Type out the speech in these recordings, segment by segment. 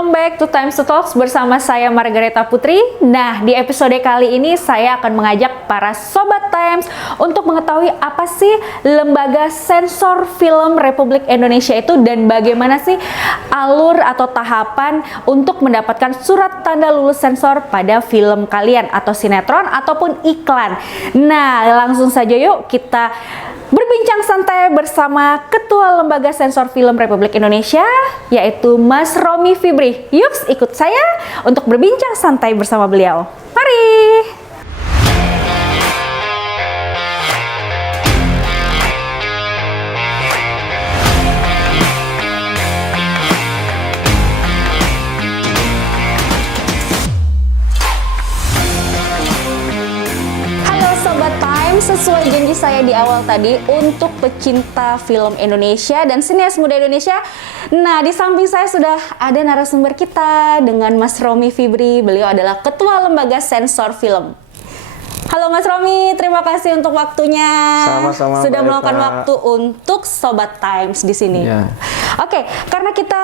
welcome back to Times to Talks bersama saya Margareta Putri. Nah, di episode kali ini saya akan mengajak para Sobat Times untuk mengetahui apa sih lembaga sensor film Republik Indonesia itu dan bagaimana sih alur atau tahapan untuk mendapatkan surat tanda lulus sensor pada film kalian atau sinetron ataupun iklan. Nah, langsung saja yuk kita berbincang santai bersama Ketua Lembaga Sensor Film Republik Indonesia, yaitu Mas Romi Fibri. Yuk, ikut saya untuk berbincang santai bersama beliau. Mari! Sesuai janji saya di awal tadi, untuk pecinta film Indonesia dan sinias muda Indonesia, nah di samping saya sudah ada narasumber kita dengan Mas Romi Fibri. Beliau adalah Ketua Lembaga Sensor Film. Halo Mas Romi, terima kasih untuk waktunya. Sama-sama. Sudah meluangkan waktu untuk Sobat Times di sini. Ya. Oke, karena kita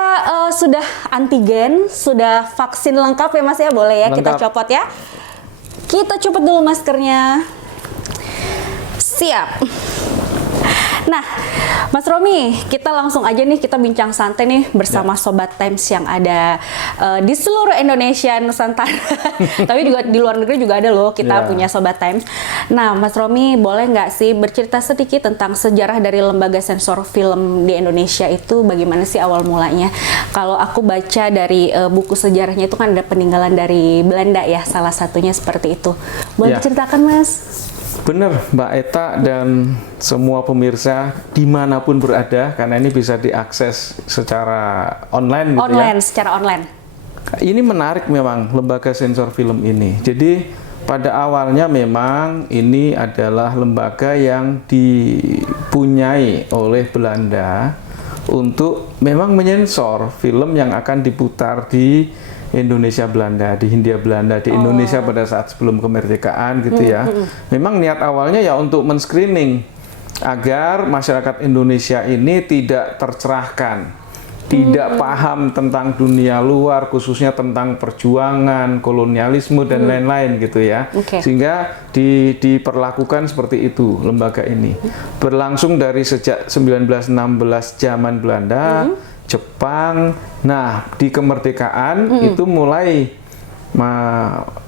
sudah antigen, sudah vaksin lengkap ya Mas ya, boleh ya lengkap. Kita copot ya. Kita copot dulu maskernya. Siap. Nah, Mas Romi, kita langsung aja nih kita bincang santai nih bersama Sobat Times yang ada di seluruh Indonesia, Nusantara. Tapi juga di luar negeri juga ada loh kita punya Sobat Times. Nah, Mas Romi, boleh nggak sih bercerita sedikit tentang sejarah dari lembaga sensor film di Indonesia itu bagaimana sih awal mulanya? Kalau aku baca dari buku sejarahnya itu kan ada peninggalan dari Belanda ya, salah satunya seperti itu. Boleh diceritakan, Mas? Bener Mbak Eta dan semua pemirsa dimanapun berada, karena ini bisa diakses secara online gitu ya. Secara online. Ini menarik memang lembaga sensor film ini. Jadi pada awalnya memang ini adalah lembaga yang dipunyai oleh Belanda untuk memang menyensor film yang akan diputar di Indonesia Belanda, di Hindia Belanda, di Indonesia pada saat sebelum kemerdekaan gitu ya. Memang niat awalnya ya untuk men-screening agar masyarakat Indonesia ini tidak tercerahkan, tidak paham tentang dunia luar, khususnya tentang perjuangan, kolonialisme dan lain-lain gitu ya. Sehingga diperlakukan seperti itu lembaga ini. Berlangsung dari sejak 1916 zaman Belanda, Jepang. Nah, di kemerdekaan itu mulai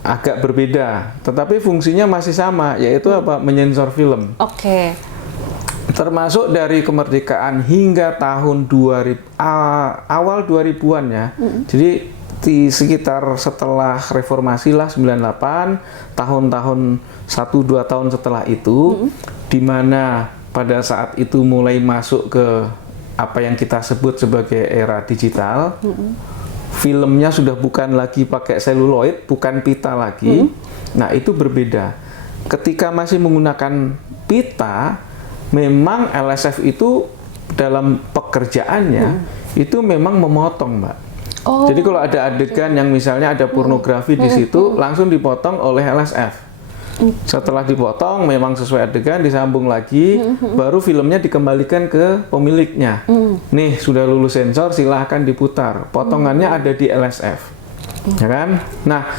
agak berbeda, tetapi fungsinya masih sama, yaitu apa? Menyensor film. Termasuk dari kemerdekaan hingga tahun 2000, awal 2000-an ya. Jadi di sekitar setelah reformasi lah 98, tahun-tahun 1-2 tahun setelah itu, di mana pada saat itu mulai masuk ke apa yang kita sebut sebagai era digital. Filmnya sudah bukan lagi pakai seluloid, bukan pita lagi. Nah, itu berbeda. Ketika masih menggunakan pita, memang LSF itu dalam pekerjaannya itu memang memotong, Mbak. Jadi kalau ada adegan yang misalnya ada pornografi di situ, langsung dipotong oleh LSF. Setelah dipotong, memang sesuai adegan, disambung lagi, baru filmnya dikembalikan ke pemiliknya. Nih, sudah lulus sensor, silahkan diputar. Potongannya ada di LSF. Ya kan? Nah,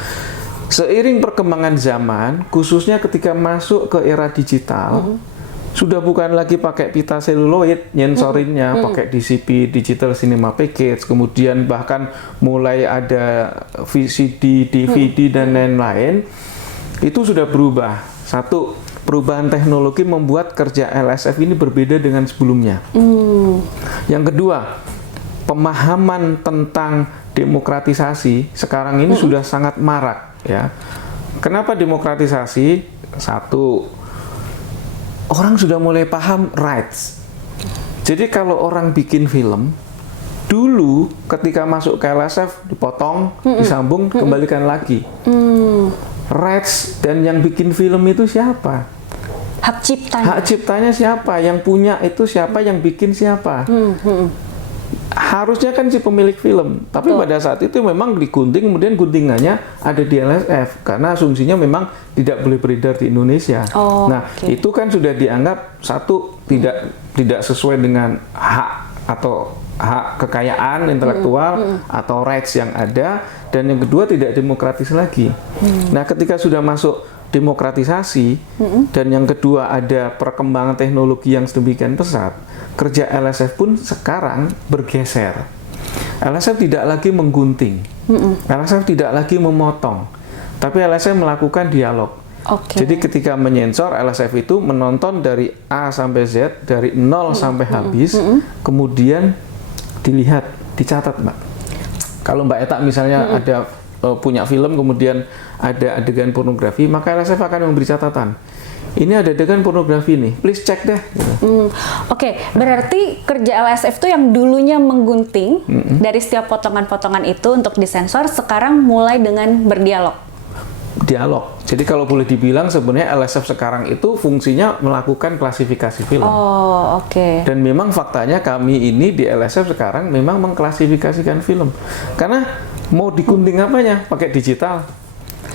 seiring perkembangan zaman, khususnya ketika masuk ke era digital, sudah bukan lagi pakai pita seluloid, nyensorinnya, pakai DCP, Digital Cinema Package, kemudian bahkan mulai ada VCD, DVD, dan lain-lain. Itu sudah berubah. Satu, perubahan teknologi membuat kerja LSF ini berbeda dengan sebelumnya. Yang kedua, pemahaman tentang demokratisasi sekarang ini sudah sangat marak ya. Kenapa demokratisasi? Satu, orang sudah mulai paham rights. Jadi kalau orang bikin film, dulu ketika masuk ke LSF dipotong, disambung, kembalikan lagi. Rights dan yang bikin film itu siapa? Hak ciptanya. Hak ciptanya siapa? Yang punya itu siapa? Yang bikin siapa? Harusnya kan si pemilik film. Tapi pada saat itu memang digunting, kemudian guntingannya ada di LSF karena asumsinya memang tidak boleh beredar di Indonesia. Itu kan sudah dianggap satu tidak sesuai dengan hak atau hak kekayaan intelektual atau rights yang ada, dan yang kedua tidak demokratis lagi. Nah, ketika sudah masuk demokratisasi dan yang kedua ada perkembangan teknologi yang sedemikian pesat, kerja LSF pun sekarang bergeser. LSF tidak lagi menggunting, LSF tidak lagi memotong, tapi LSF melakukan dialog. Jadi ketika menyensor, LSF itu menonton dari A sampai Z, dari 0 sampai habis, kemudian dilihat, dicatat, Mbak. Kalau Mbak Eta misalnya ada punya film, kemudian ada adegan pornografi, maka LSF akan memberi catatan. Ini ada adegan pornografi nih, please cek deh. Berarti kerja LSF itu yang dulunya menggunting dari setiap potongan-potongan itu untuk disensor, sekarang mulai dengan berdialog. Dialog. Jadi kalau boleh dibilang sebenarnya LSF sekarang itu fungsinya melakukan klasifikasi film. Dan memang faktanya kami ini di LSF sekarang memang mengklasifikasikan film. Karena mau digunting apanya? Pakai digital.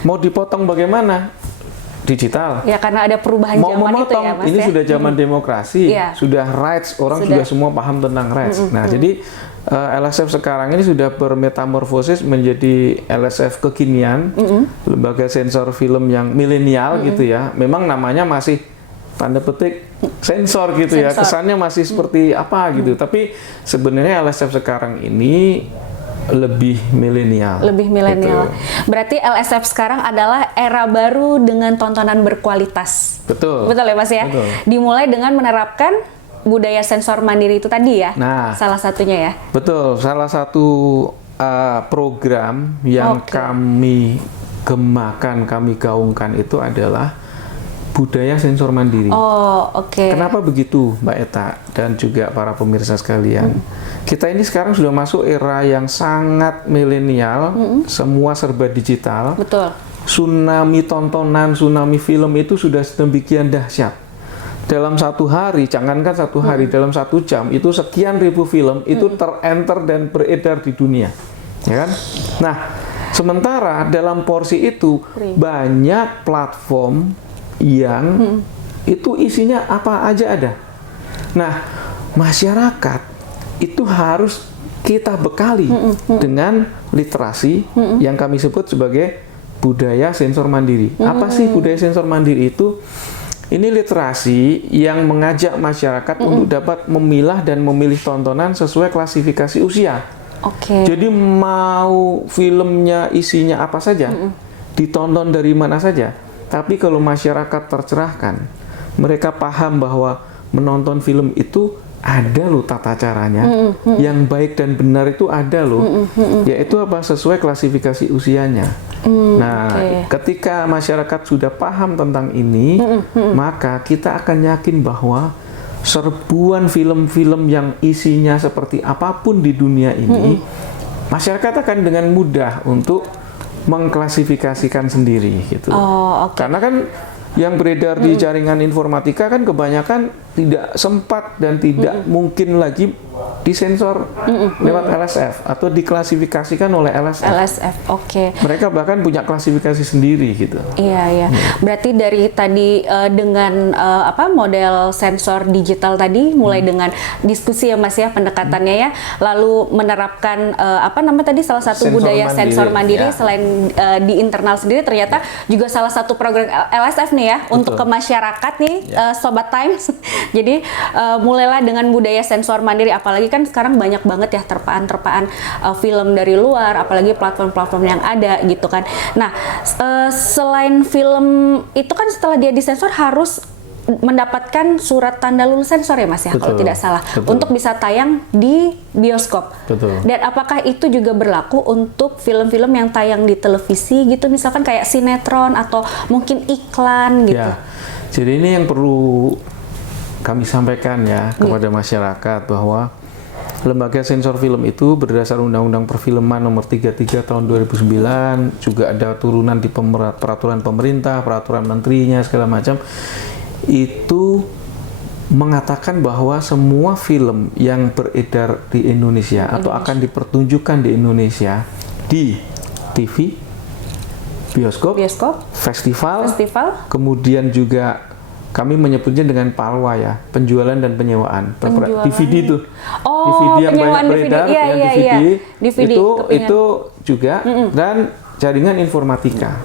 Mau dipotong bagaimana? Digital. Ya, karena ada perubahan mau zaman memotong, itu ya, Mas. ini sudah zaman demokrasi, sudah rights, orang sudah semua paham tentang rights. Nah, jadi LSF sekarang ini sudah bermetamorfosis menjadi LSF kekinian, lembaga sensor film yang milenial gitu ya. Memang namanya masih tanda petik sensor gitu ya, kesannya masih seperti apa gitu. Tapi sebenarnya LSF sekarang ini lebih milenial. Lebih milenial. Gitu. Berarti LSF sekarang adalah era baru dengan tontonan berkualitas. Betul. Betul ya, Mas ya? Betul. Dimulai dengan menerapkan budaya sensor mandiri itu tadi ya? Nah, salah satunya ya? Betul. Salah satu program yang kami gemakan, kami gaungkan itu adalah budaya sensor mandiri. Kenapa begitu, Mbak Eta dan juga para pemirsa sekalian? Kita ini sekarang sudah masuk era yang sangat milenial, semua serba digital. Betul. Tsunami tontonan, tsunami film itu sudah sedemikian dahsyat. Dalam satu hari, jangankan satu hari, dalam 1 jam itu sekian ribu film itu terenter dan beredar di dunia, ya kan? Nah, sementara dalam porsi itu banyak platform yang itu isinya apa aja ada. Nah, masyarakat itu harus kita bekali dengan literasi yang kami sebut sebagai budaya sensor mandiri. Apa sih budaya sensor mandiri itu? Ini literasi yang mengajak masyarakat untuk dapat memilah dan memilih tontonan sesuai klasifikasi usia. Jadi mau filmnya isinya apa saja, ditonton dari mana saja. Tapi kalau masyarakat tercerahkan, mereka paham bahwa menonton film itu ada loh tata caranya, yang baik dan benar itu ada loh, yaitu apa? Sesuai klasifikasi usianya. Nah, ketika masyarakat sudah paham tentang ini, maka kita akan yakin bahwa serbuan film-film yang isinya seperti apapun di dunia ini, masyarakat akan dengan mudah untuk mengklasifikasikan sendiri gitu. Karena kan yang beredar di jaringan informatika kan kebanyakan tidak sempat dan tidak mungkin lagi disensor lewat LSF atau diklasifikasikan oleh LSF. Mereka bahkan punya klasifikasi sendiri gitu. Iya. Berarti dari tadi dengan model sensor digital tadi mulai dengan diskusi ya Mas ya, pendekatannya ya, lalu menerapkan tadi salah satu budaya sensor mandiri selain di internal sendiri, ternyata juga salah satu program LSF nih ya untuk ke masyarakat nih, Sobat Times. Jadi mulailah dengan budaya sensor mandiri, apalagi kan sekarang banyak banget ya terpaan-terpaan film dari luar, apalagi platform-platform yang ada gitu kan. Nah, selain film itu kan setelah dia disensor harus mendapatkan surat tanda lulus sensor ya Mas ya, kalau tidak salah, untuk bisa tayang di bioskop. Dan apakah itu juga berlaku untuk film-film yang tayang di televisi gitu, misalkan kayak sinetron atau mungkin iklan gitu? Jadi ini yang perlu kami sampaikan ya kepada masyarakat, bahwa lembaga sensor film itu berdasar Undang-Undang Perfilman Nomor 33 Tahun 2009, juga ada turunan di peraturan pemerintah, peraturan menterinya segala macam, itu mengatakan bahwa semua film yang beredar di Indonesia atau akan dipertunjukkan di Indonesia di TV, bioskop, festival, kemudian juga kami menyebutnya dengan palwa ya, penjualan dan penyewaan. DVD itu, Oh, DVD yang banyak penyewaan beredar, DVD. Iya, yang iya, DVD, iya. DVD, itu juga, dan jaringan informatika.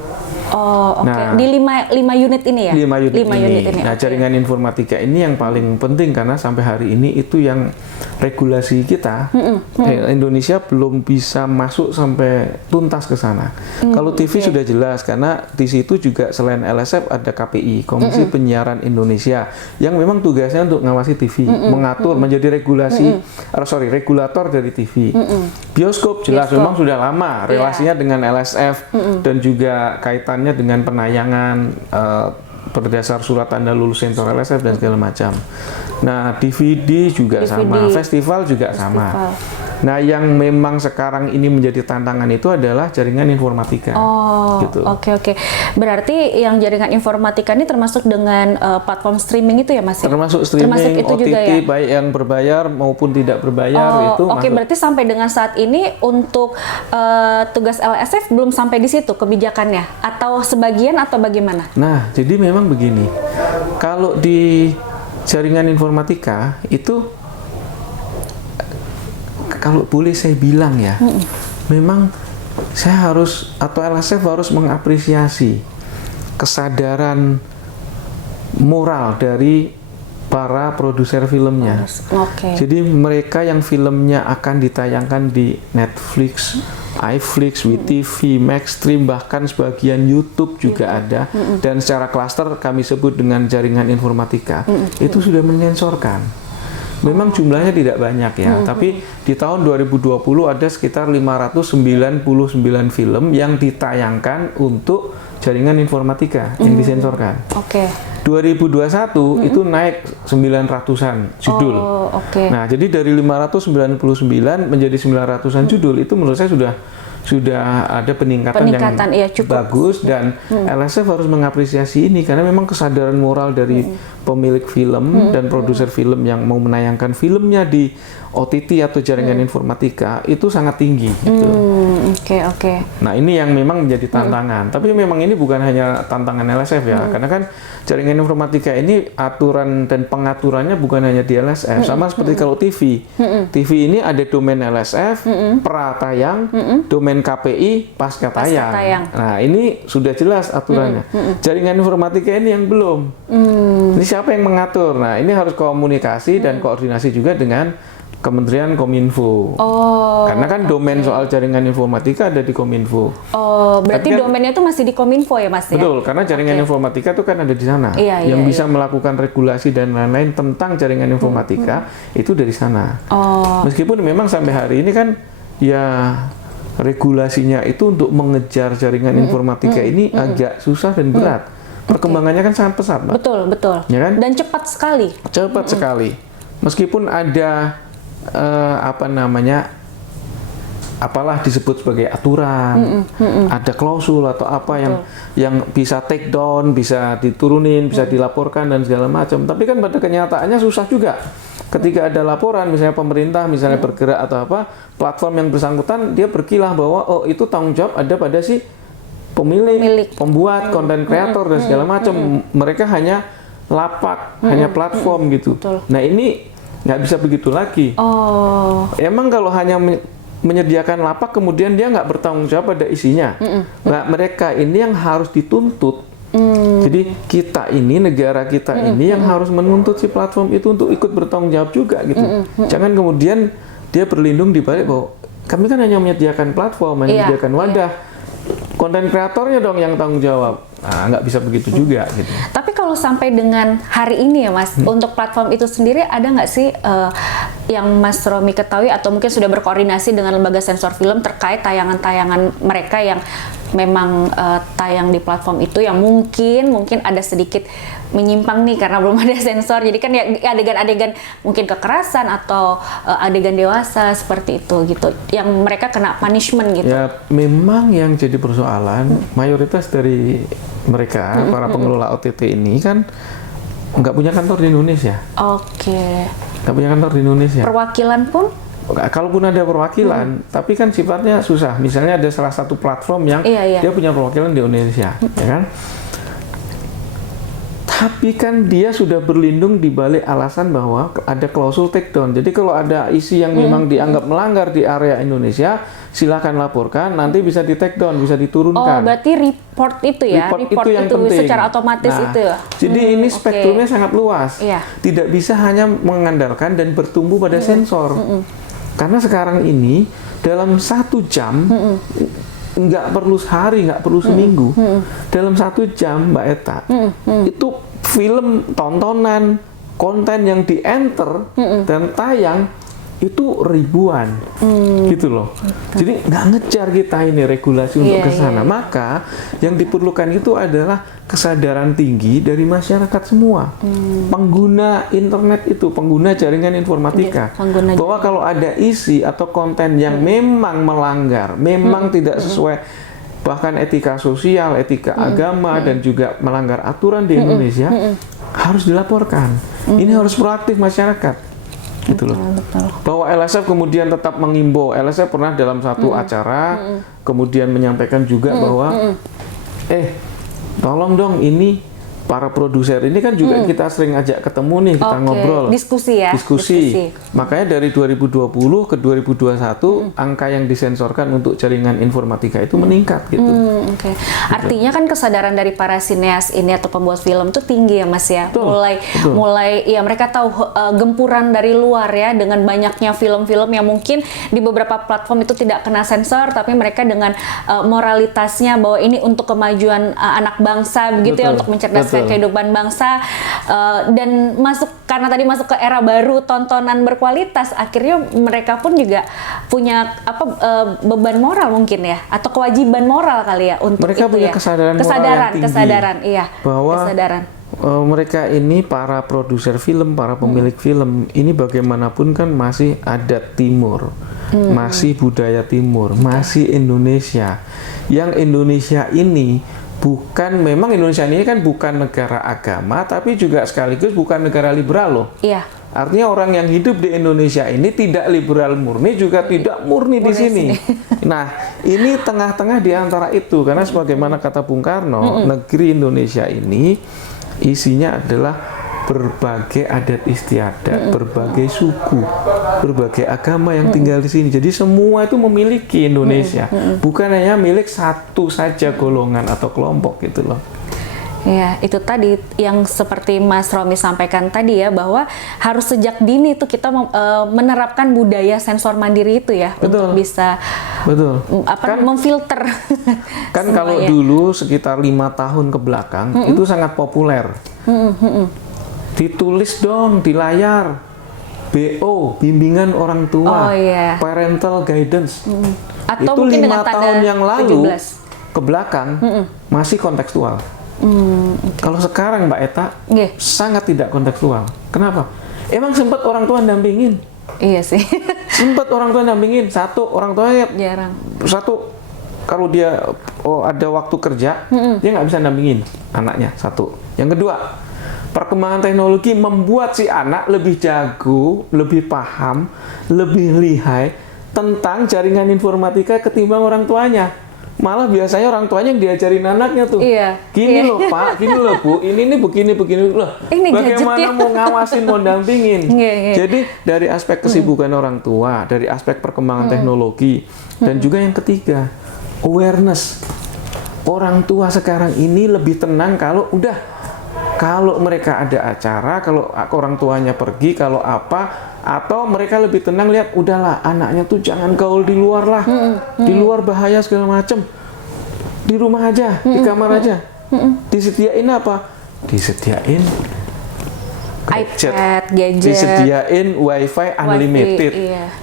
Oh, oke. Nah, Di 5 unit ini ya? 5 unit ini. Nah, oke. jaringan informatika ini yang paling penting karena sampai hari ini itu yang regulasi kita Indonesia belum bisa masuk sampai tuntas ke sana. Kalau TV sudah jelas karena di situ juga selain LSF ada KPI, Komisi Penyiaran Indonesia, yang memang tugasnya untuk ngawasi TV, mengatur, menjadi regulator dari TV. Bioskop jelas memang sudah lama relasinya dengan LSF dan juga kaitannya dengan penayangan berdasar surat tanda lulus sensor LSF dan segala macam. Nah, DVD juga sama, festival juga sama. Nah, yang memang sekarang ini menjadi tantangan itu adalah jaringan informatika. Oh, gitu. Oke. Berarti yang jaringan informatika ini termasuk dengan platform streaming itu ya, Mas? Termasuk streaming, itu OTT, juga ya? baik yang berbayar maupun tidak berbayar itu Oke, masuk. berarti sampai dengan saat ini untuk tugas LSF belum sampai di situ kebijakannya, atau sebagian atau bagaimana? Nah, jadi memang begini. Kalau di jaringan informatika itu, kalau boleh saya bilang ya, memang saya harus atau LSF harus mengapresiasi kesadaran moral dari para produser filmnya. Oke. Jadi mereka yang filmnya akan ditayangkan di Netflix, iFlix, WeTV, Maxstream, bahkan sebagian YouTube juga ada, dan secara klaster kami sebut dengan jaringan informatika, itu sudah menyensorkan. Memang jumlahnya tidak banyak ya, tapi di tahun 2020 ada sekitar 599 film yang ditayangkan untuk jaringan informatika yang disensorkan. Oke. 2021 itu naik 900-an judul. Oh, oke. Nah, jadi dari 599 menjadi 900-an judul itu menurut saya sudah ada peningkatan yang iya, cukup bagus, dan LSF harus mengapresiasi ini karena memang kesadaran moral dari pemilik film dan produser film yang mau menayangkan filmnya di OTT atau jaringan informatika itu sangat tinggi gitu. Oke. Nah, ini yang memang menjadi tantangan. Tapi memang ini bukan hanya tantangan LSF ya, karena kan jaringan informatika ini aturan dan pengaturannya bukan hanya di LSF, sama seperti kalau TV. TV ini ada domain LSF, pratayang, domain KPI, pasca tayang. Nah, ini sudah jelas aturannya. Jaringan informatika ini yang belum. Ini siapa yang mengatur? Nah, ini harus komunikasi dan koordinasi juga dengan Kementerian Kominfo. Karena kan domain soal jaringan informatika ada di Kominfo. Berarti domainnya itu masih di Kominfo ya, Mas? Betul, karena jaringan informatika itu kan ada di sana. Yang bisa melakukan regulasi dan lain-lain tentang jaringan informatika itu dari sana. Meskipun memang sampai hari ini kan ya regulasinya itu untuk mengejar jaringan informatika ini agak susah dan berat. Perkembangannya kan sangat pesat, Mbak. Betul. Ya kan? Dan cepat sekali. Cepat sekali. Meskipun ada apalah disebut sebagai aturan, ada klausul atau apa yang bisa take down, bisa diturunin, bisa dilaporkan dan segala macam. Tapi kan pada kenyataannya susah juga. Ketika ada laporan, misalnya pemerintah misalnya bergerak atau apa, platform yang bersangkutan dia berkilah bahwa itu tanggung jawab ada pada si pemilik. Pembuat, konten kreator dan segala macam. Mereka hanya lapak, hanya platform gitu. Nah, ini nggak bisa begitu lagi. Emang kalau hanya menyediakan lapak kemudian dia nggak bertanggung jawab pada isinya. Nah, mereka ini yang harus dituntut. Jadi kita ini, negara kita ini yang harus menuntut si platform itu untuk ikut bertanggung jawab juga gitu. Jangan kemudian dia berlindung di balik bahwa kami kan hanya menyediakan platform, menyediakan wadah. Konten kreatornya dong yang tanggung jawab. Nah, nggak bisa begitu juga gitu. Tapi kalau sampai dengan hari ini ya, Mas, untuk platform itu sendiri ada nggak sih yang Mas Romi ketahui atau mungkin sudah berkoordinasi dengan lembaga sensor film terkait tayangan-tayangan mereka yang memang tayang di platform itu yang mungkin ada sedikit menyimpang nih karena belum ada sensor. Jadi kan ya adegan-adegan mungkin kekerasan atau adegan dewasa seperti itu gitu. Yang mereka kena punishment gitu. Ya, memang yang jadi persoalan mayoritas dari mereka para pengelola OTT ini kan nggak punya kantor di Indonesia. Nggak punya kantor di Indonesia. Perwakilan pun? Kalaupun ada perwakilan, tapi kan sifatnya susah. Misalnya ada salah satu platform yang dia punya perwakilan di Indonesia, ya kan? Tapi kan dia sudah berlindung di balik alasan bahwa ada klausul takedown. Jadi kalau ada isi yang memang dianggap melanggar di area Indonesia, silakan laporkan, nanti bisa di takedown, bisa diturunkan. Oh, berarti report itu ya? Report itu yang penting. Secara otomatis Nah, itu. Jadi ini spektrumnya sangat luas. Iya. Tidak bisa hanya mengandalkan dan bertumbuh pada sensor. Karena sekarang ini dalam 1 jam nggak perlu sehari, nggak perlu seminggu. Dalam 1 jam, Mbak Eta, itu film, tontonan, konten yang di-enter dan tayang itu ribuan, gitu loh. Jadi nggak ngejar kita ini regulasi untuk ke sana. Maka yang diperlukan itu adalah kesadaran tinggi dari masyarakat semua, pengguna internet itu, pengguna jaringan informatika, bahwa kalau ada isi atau konten yang memang melanggar, memang tidak sesuai bahkan etika sosial, etika agama dan juga melanggar aturan di Indonesia, harus dilaporkan. Ini harus proaktif masyarakat. Gitu loh. Bahwa LSF kemudian tetap mengimbau. LSF pernah dalam satu acara kemudian menyampaikan juga bahwa tolong dong ini para produser ini kan juga kita sering ajak ketemu nih, kita ngobrol. Diskusi. Makanya dari 2020 ke 2021 angka yang disensorkan untuk jaringan informatika itu meningkat gitu. Artinya kan kesadaran dari para sineas ini atau pembuat film itu tinggi ya Mas ya. Betul. Mulai ya mereka tahu gempuran dari luar ya, dengan banyaknya film-film yang mungkin di beberapa platform itu tidak kena sensor, tapi mereka dengan moralitasnya bahwa ini untuk kemajuan anak bangsa begitu ya, untuk mencerdaskan kehidupan bangsa, dan karena tadi masuk ke era baru tontonan berkualitas, akhirnya mereka pun juga punya beban moral mungkin ya, atau kewajiban moral kali ya untuk mereka itu punya ya. kesadaran moral yang tinggi, bahwa mereka ini para produser film, para pemilik film ini bagaimanapun kan masih adat timur, masih budaya timur, masih Indonesia. Yang Indonesia ini memang Indonesia ini kan bukan negara agama, tapi juga sekaligus bukan negara liberal loh. Iya. Artinya orang yang hidup di Indonesia ini tidak liberal murni, juga tidak murni di sini. Nah, ini tengah-tengah di antara itu, karena sebagaimana kata Bung Karno, negeri Indonesia ini isinya adalah berbagai adat istiadat, berbagai suku, berbagai agama yang tinggal di sini. Jadi semua itu memiliki Indonesia, bukan hanya milik satu saja golongan atau kelompok gitu loh. Ya, itu tadi yang seperti Mas Romi sampaikan tadi ya, bahwa harus sejak dini tuh kita menerapkan budaya sensor mandiri itu ya. Betul. Untuk bisa memfilter. Kan kalau dulu sekitar 5 tahun ke belakang itu sangat populer. Ditulis dong di layar, BO, bimbingan orang tua, parental guidance. Atau itu mungkin 5 tahun yang lalu 17. Ke belakang masih kontekstual. Kalau sekarang Mbak Eta sangat tidak kontekstual. Kenapa? Emang sempat orang tua dampingin? Iya sih. Sempat orang tua dampingin. Satu, orang tuanya jarang. Satu, kalau dia ada waktu kerja, dia nggak bisa dampingin anaknya. Satu. Yang kedua, perkembangan teknologi membuat si anak lebih jago, lebih paham, lebih lihai tentang jaringan informatika ketimbang orang tuanya. Malah biasanya orang tuanya yang diajarin anaknya tuh. Gini loh Pak, gini loh Bu, ini begini loh. Bagaimana mau ngawasin, mau dampingin. Jadi dari aspek kesibukan orang tua, dari aspek perkembangan teknologi, dan juga yang ketiga, awareness. Orang tua sekarang ini lebih tenang kalau mereka ada acara, kalau orang tuanya pergi, kalau apa, atau mereka lebih tenang lihat, udahlah anaknya tuh jangan gaul di luar lah, di luar bahaya segala macem, di rumah aja, di kamar aja. Disediain apa? Disediain iPad, gadget, disediain wifi unlimited,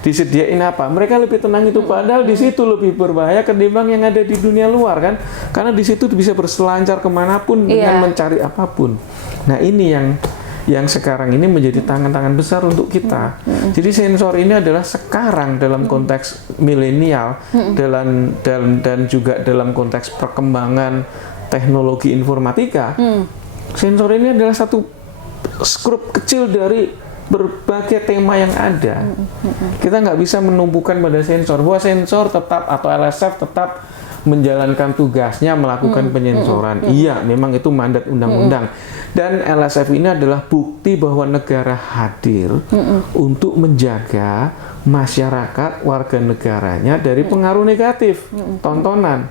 disediain apa? Mereka lebih tenang itu, padahal di situ lebih berbahaya ketimbang yang ada di dunia luar kan? Karena di situ bisa berselancar kemanapun dengan mencari apapun. Nah ini yang sekarang ini menjadi tangan-tangan besar untuk kita. Jadi sensor ini adalah sekarang dalam konteks milenial, dan juga dalam konteks perkembangan teknologi informatika, sensor ini adalah satu skrup kecil dari berbagai tema yang ada. Kita nggak bisa menumpukan pada sensor, bahwa sensor tetap atau LSF tetap menjalankan tugasnya melakukan penyensoran. Iya, memang itu mandat undang-undang. Dan LSF ini adalah bukti bahwa negara hadir untuk menjaga masyarakat warga negaranya dari pengaruh negatif, tontonan.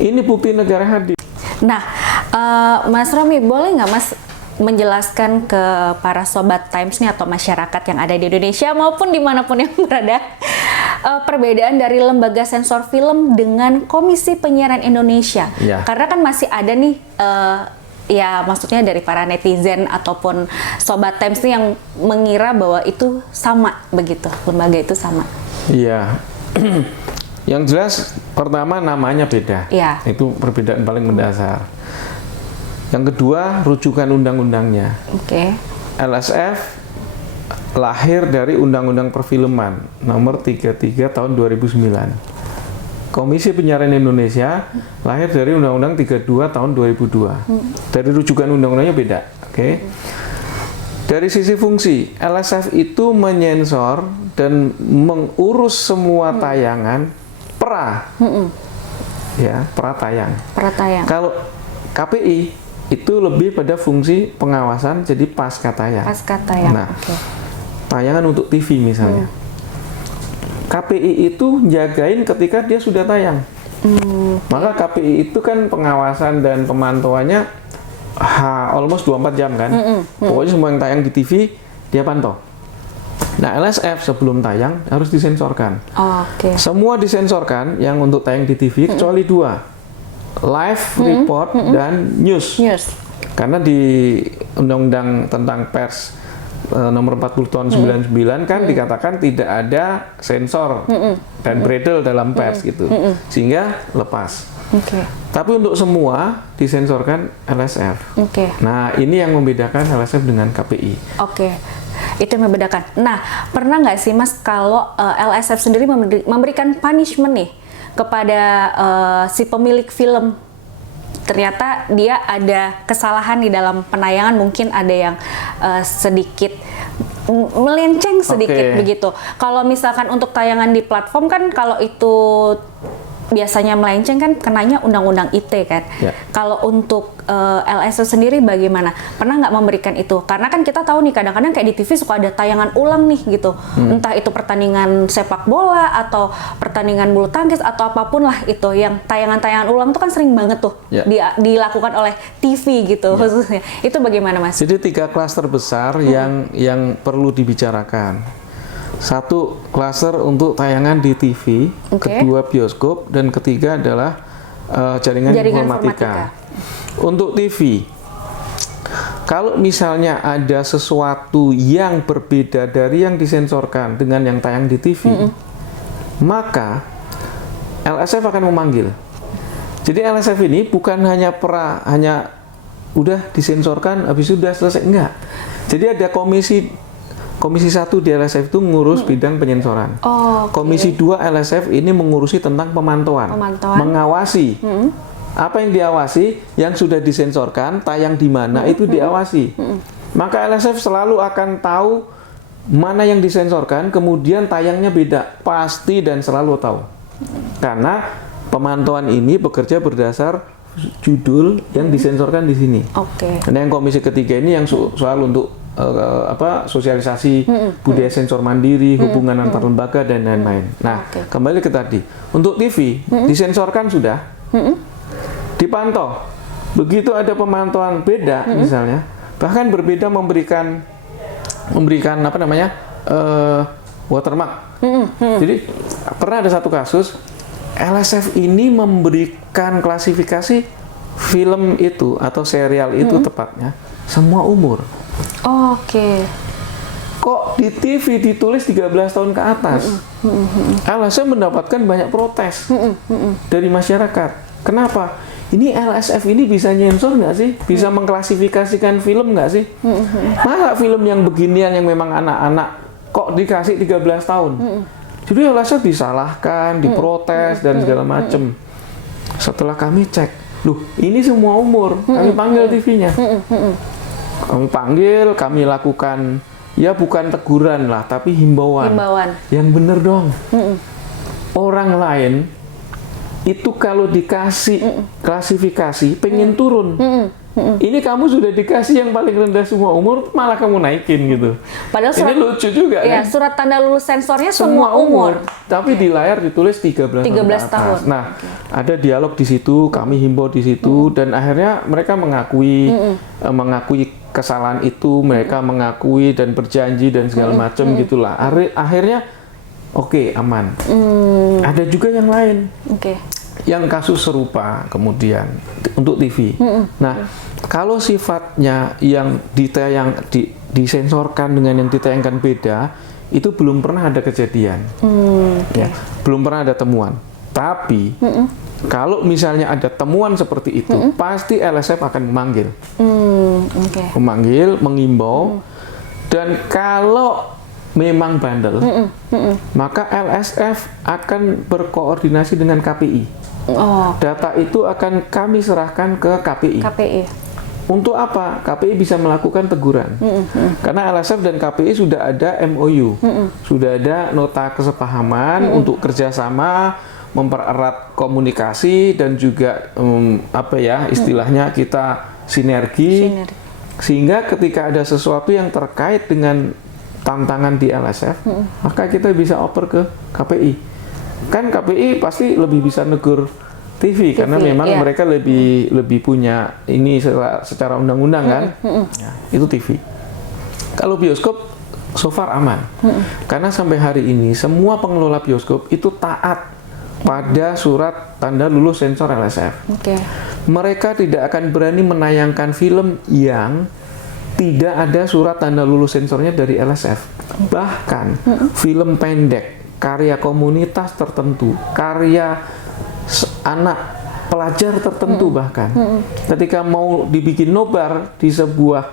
Ini bukti negara hadir. Nah, Mas Romi, boleh nggak Mas menjelaskan ke para Sobat Times nih atau masyarakat yang ada di Indonesia maupun dimanapun yang berada, perbedaan dari lembaga sensor film dengan Komisi Penyiaran Indonesia? Ya. Karena kan masih ada nih, ya maksudnya dari para netizen ataupun Sobat Times nih yang mengira bahwa itu sama begitu, lembaga itu sama. Iya. Yang jelas pertama namanya beda. Iya. Itu perbedaan paling mendasar. Yang kedua, rujukan undang-undangnya. Oke. LSF lahir dari Undang-Undang Perfilman nomor 33 tahun 2009. Komisi Penyiaran Indonesia lahir dari Undang-Undang 32 tahun 2002. Dari rujukan undang-undangnya beda. Oke. Dari sisi fungsi, LSF itu menyensor dan mengurus semua tayangan pra-tayang. Kalau KPI itu lebih pada fungsi pengawasan, jadi pasca tayang. Nah, tayangan untuk TV misalnya. KPI itu jagain ketika dia sudah tayang. Maka KPI itu kan pengawasan dan pemantauannya almost 24 jam kan. Pokoknya semua yang tayang di TV dia pantau. Nah, LSF sebelum tayang harus disensorkan. Semua disensorkan yang untuk tayang di TV kecuali dua. Live report dan news. Karena di Undang-Undang tentang Pers nomor 40 tahun 99 kan dikatakan tidak ada sensor dan beredel dalam pers gitu. Sehingga lepas. Tapi untuk semua disensorkan LSF. Nah, ini yang membedakan LSF dengan KPI. Itu yang membedakan. Nah, pernah nggak sih Mas kalau LSF sendiri memberikan punishment nih kepada si pemilik film? Ternyata dia ada kesalahan di dalam penayangan, mungkin ada yang sedikit melenceng sedikit begitu. Kalau misalkan untuk tayangan di platform kan kalau itu biasanya melenceng kan kenanya undang-undang ITE kan. Kalau untuk LSF sendiri bagaimana? Pernah nggak memberikan itu? Karena kan kita tahu nih kadang-kadang kayak di TV suka ada tayangan ulang nih gitu. Entah itu pertandingan sepak bola atau pertandingan bulu tangkis atau apapun lah itu. Yang tayangan-tayangan ulang tuh kan sering banget tuh dilakukan oleh TV gitu khususnya. Itu bagaimana Mas? Jadi 3 klaster besar yang perlu dibicarakan. Satu, klaster untuk tayangan di TV, kedua bioskop, dan ketiga adalah jaringan informatika. Untuk TV, kalau misalnya ada sesuatu yang berbeda dari yang disensorkan dengan yang tayang di TV, maka LSF akan memanggil. Jadi LSF ini bukan hanya udah disensorkan, habis itu udah selesai, enggak. Jadi ada Komisi 1 di LSF itu mengurus bidang penyensoran. Komisi 2 LSF ini mengurusi tentang pemantauan. Mengawasi. Apa yang diawasi? Yang sudah disensorkan, tayang di mana itu diawasi. Maka LSF selalu akan tahu mana yang disensorkan, kemudian tayangnya beda. Pasti dan selalu tahu. Karena pemantauan ini bekerja berdasar judul yang disensorkan di sini. Nah, yang komisi ketiga ini yang soal untuk sosialisasi budaya sensor mandiri, hubungan antar lembaga dan lain-lain. Nah, kembali ke tadi. Untuk TV disensorkan sudah, dipantau. Begitu ada pemantauan beda misalnya, bahkan berbeda memberikan watermark. Jadi pernah ada satu kasus LSF ini memberikan klasifikasi film itu atau serial itu tepatnya semua umur. Kok di TV ditulis 13 tahun ke atas? LSF mendapatkan banyak protes dari masyarakat. Kenapa? Ini LSF ini bisa nyensor nggak sih? Bisa mengklasifikasikan film nggak sih? Masa film yang beginian yang memang anak-anak kok dikasih 13 tahun? Jadi LSF disalahkan, diprotes dan segala macem. Setelah kami cek, loh ini semua umur. Kami panggil TV-nya. Kami panggil, kami lakukan, ya bukan teguran lah, tapi himbauan. Yang bener dong. Orang lain itu kalau dikasih klasifikasi pengen turun. Ini kamu sudah dikasih yang paling rendah semua umur, malah kamu naikin gitu. Padahal ini lucu juga kan? Surat tanda lulus sensornya semua umur. Tapi di layar ditulis 13 tahun. Nah, ada dialog di situ, kami himbau di situ, dan akhirnya mereka mengakui kesalahan itu, mereka mengakui dan berjanji dan segala macam gitulah. Akhirnya oke, aman. Ada juga yang lain. Yang kasus serupa kemudian untuk TV. Nah, kalau sifatnya yang disensorkan dengan yang ditayangkan beda, itu belum pernah ada kejadian. Ya, belum pernah ada temuan. Tapi kalau misalnya ada temuan seperti itu, pasti LSF akan memanggil. Memanggil, mengimbau, dan kalau memang bandel, maka LSF akan berkoordinasi dengan KPI. Data itu akan kami serahkan ke KPI. Untuk apa? KPI bisa melakukan teguran. Karena LSF dan KPI sudah ada MOU, sudah ada nota kesepahaman untuk kerjasama, mempererat komunikasi, dan juga istilahnya kita sinergi. Sehingga ketika ada sesuatu yang terkait dengan tantangan di LSF, maka kita bisa oper ke KPI. Kan KPI pasti lebih bisa negur TV karena memang mereka lebih punya ini secara undang-undang kan. Itu TV. Kalau bioskop so far aman. Karena sampai hari ini semua pengelola bioskop itu taat pada surat tanda lulus sensor LSF. Mereka tidak akan berani menayangkan film yang tidak ada surat tanda lulus sensornya dari LSF. Bahkan film pendek, karya komunitas tertentu, karya anak pelajar tertentu bahkan, ketika mau dibikin nobar di sebuah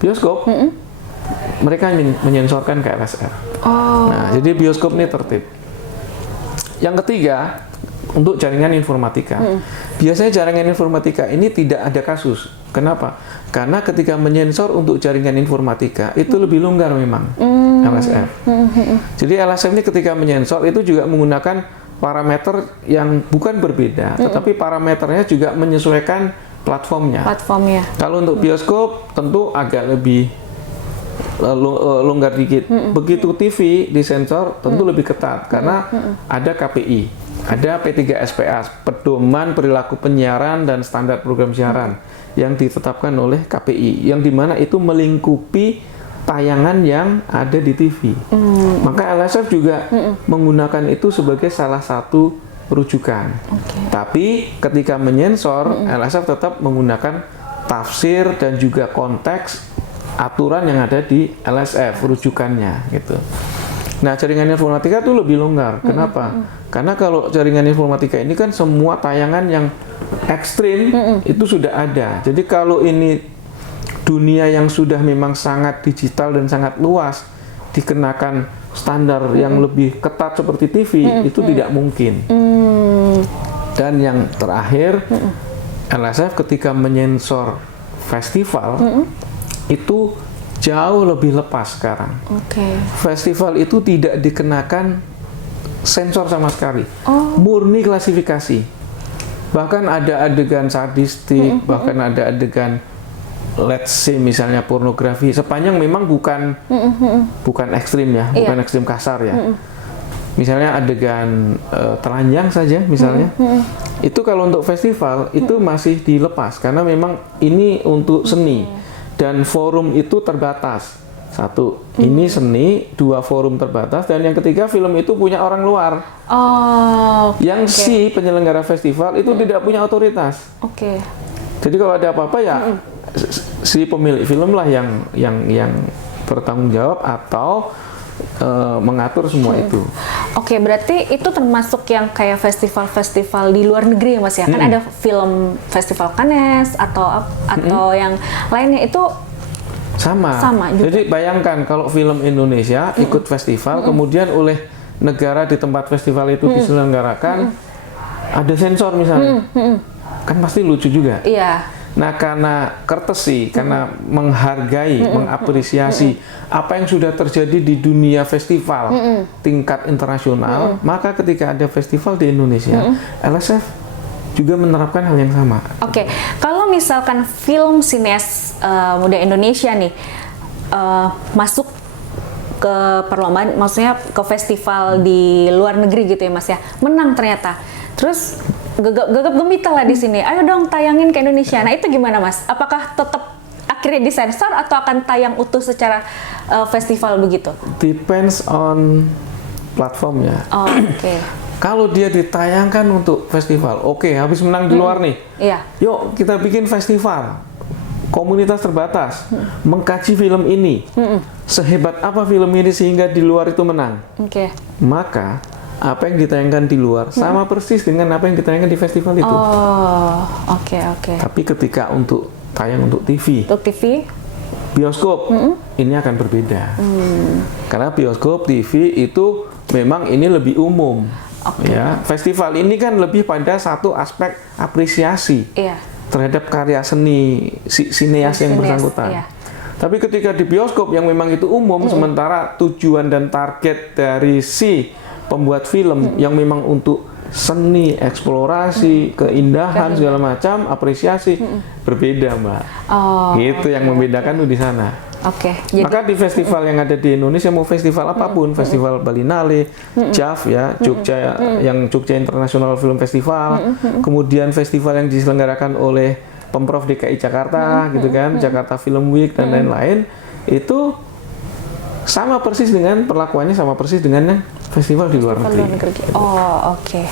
bioskop, mereka menyensorkan ke LSF. Nah, jadi bioskop ini tertib. Yang ketiga, untuk jaringan informatika. Biasanya jaringan informatika ini tidak ada kasus. Kenapa? Karena ketika menyensor untuk jaringan informatika itu lebih longgar memang LSF. Jadi LSF ini ketika menyensor itu juga menggunakan parameter yang bukan berbeda, tetapi parameternya juga menyesuaikan platformnya. Kalau untuk bioskop tentu agak lebih longgar dikit. Begitu TV disensor tentu lebih ketat karena ada KPI, ada P3SPA, Pedoman Perilaku Penyiaran dan Standar Program Siaran yang ditetapkan oleh KPI, yang dimana itu melingkupi tayangan yang ada di TV. Maka LSF juga menggunakan itu sebagai salah satu rujukan. Tapi ketika menyensor, LSF tetap menggunakan tafsir dan juga konteks aturan yang ada di LSF rujukannya gitu. Nah, jaringan informatika itu lebih longgar. Kenapa? Karena kalau jaringan informatika ini kan semua tayangan yang ekstrim itu sudah ada. Jadi kalau ini dunia yang sudah memang sangat digital dan sangat luas dikenakan standar yang lebih ketat seperti TV, itu tidak mungkin. Dan yang terakhir, LSF ketika menyensor festival itu jauh lebih lepas sekarang. Festival itu tidak dikenakan sensor sama sekali, murni klasifikasi. Bahkan ada adegan sadistik, bahkan ada adegan let's say misalnya pornografi, sepanjang memang bukan ekstrim ya, bukan ekstrim kasar ya. Misalnya adegan telanjang saja misalnya, itu kalau untuk festival itu masih dilepas karena memang ini untuk seni. Dan forum itu terbatas. Satu, ini seni, dua forum terbatas, dan yang ketiga film itu punya orang luar. Yang si penyelenggara festival itu tidak punya otoritas. Jadi kalau ada apa-apa ya si pemilik film lah yang bertanggung jawab atau mengatur semua itu. Berarti itu termasuk yang kayak festival-festival di luar negeri ya Mas ya? Kan ada film festival Cannes atau yang lainnya itu sama juga. Jadi bayangkan kalau film Indonesia ikut festival, kemudian oleh negara di tempat festival itu diselenggarakan ada sensor misalnya, kan pasti lucu juga. Nah, karena courtesy, karena menghargai, mengapresiasi apa yang sudah terjadi di dunia festival tingkat internasional, maka ketika ada festival di Indonesia, LSF juga menerapkan hal yang sama. Oke, kalau misalkan film sineas muda Indonesia nih masuk ke perlombaan, maksudnya ke festival di luar negeri gitu ya Mas ya, menang ternyata, terus gegap gempita lah di sini, ayo dong tayangin ke Indonesia. Nah itu gimana Mas? Apakah tetap akhirnya disensor atau akan tayang utuh secara festival begitu? Depends on platformnya. Oh, oke. Kalau dia ditayangkan untuk festival, oke, habis menang di luar nih, Iya. yuk kita bikin festival, komunitas terbatas, mengkaji film ini, sehebat apa film ini sehingga di luar itu menang. Oke. Maka apa yang ditayangkan di luar sama persis dengan apa yang ditayangkan di festival itu. Oh, oke. Tapi ketika untuk tayang untuk TV, Untuk TV? bioskop, ini akan berbeda. Karena bioskop, TV itu memang ini lebih umum. Ya, festival ini kan lebih pada satu aspek apresiasi Iya. terhadap karya seni sineas yang bersangkutan. Iya. Tapi ketika di bioskop yang memang itu umum, sementara tujuan dan target dari si pembuat film yang memang untuk seni, eksplorasi, keindahan segala macam, apresiasi berbeda, Mbak. Oh. Gitu yang membedakan tuh di sana. Oke. Jadi Maka di festival yang ada di Indonesia, mau festival apapun, festival Balinale, JAF ya, Jogja yang Jogja International Film Festival, kemudian festival yang diselenggarakan oleh Pemprov DKI Jakarta, gitu kan, Jakarta Film Week dan lain-lain, itu sama persis dengan perlakuannya sama persis dengan yang festival di luar negeri. Oh, oke.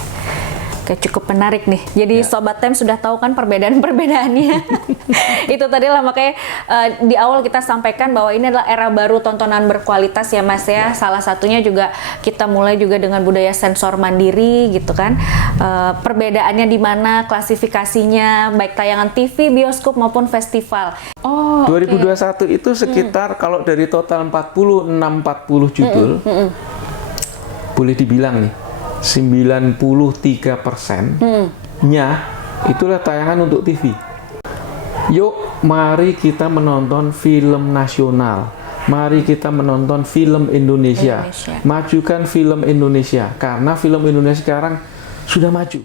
Oke, cukup menarik nih. Jadi Sobat Time sudah tahu kan perbedaan-perbedaannya. Itu tadi lah makanya di awal kita sampaikan bahwa ini adalah era baru tontonan berkualitas ya Mas ya. Salah satunya juga kita mulai juga dengan budaya sensor mandiri gitu kan. Perbedaannya di mana, klasifikasinya, baik tayangan TV, bioskop maupun festival. Oh, 2021 itu sekitar kalau dari total 46-40 judul, boleh dibilang nih 93%-nya itulah tayangan untuk TV. Yuk, mari kita menonton film nasional. Mari kita menonton film Indonesia. Majukan film Indonesia karena film Indonesia sekarang sudah maju.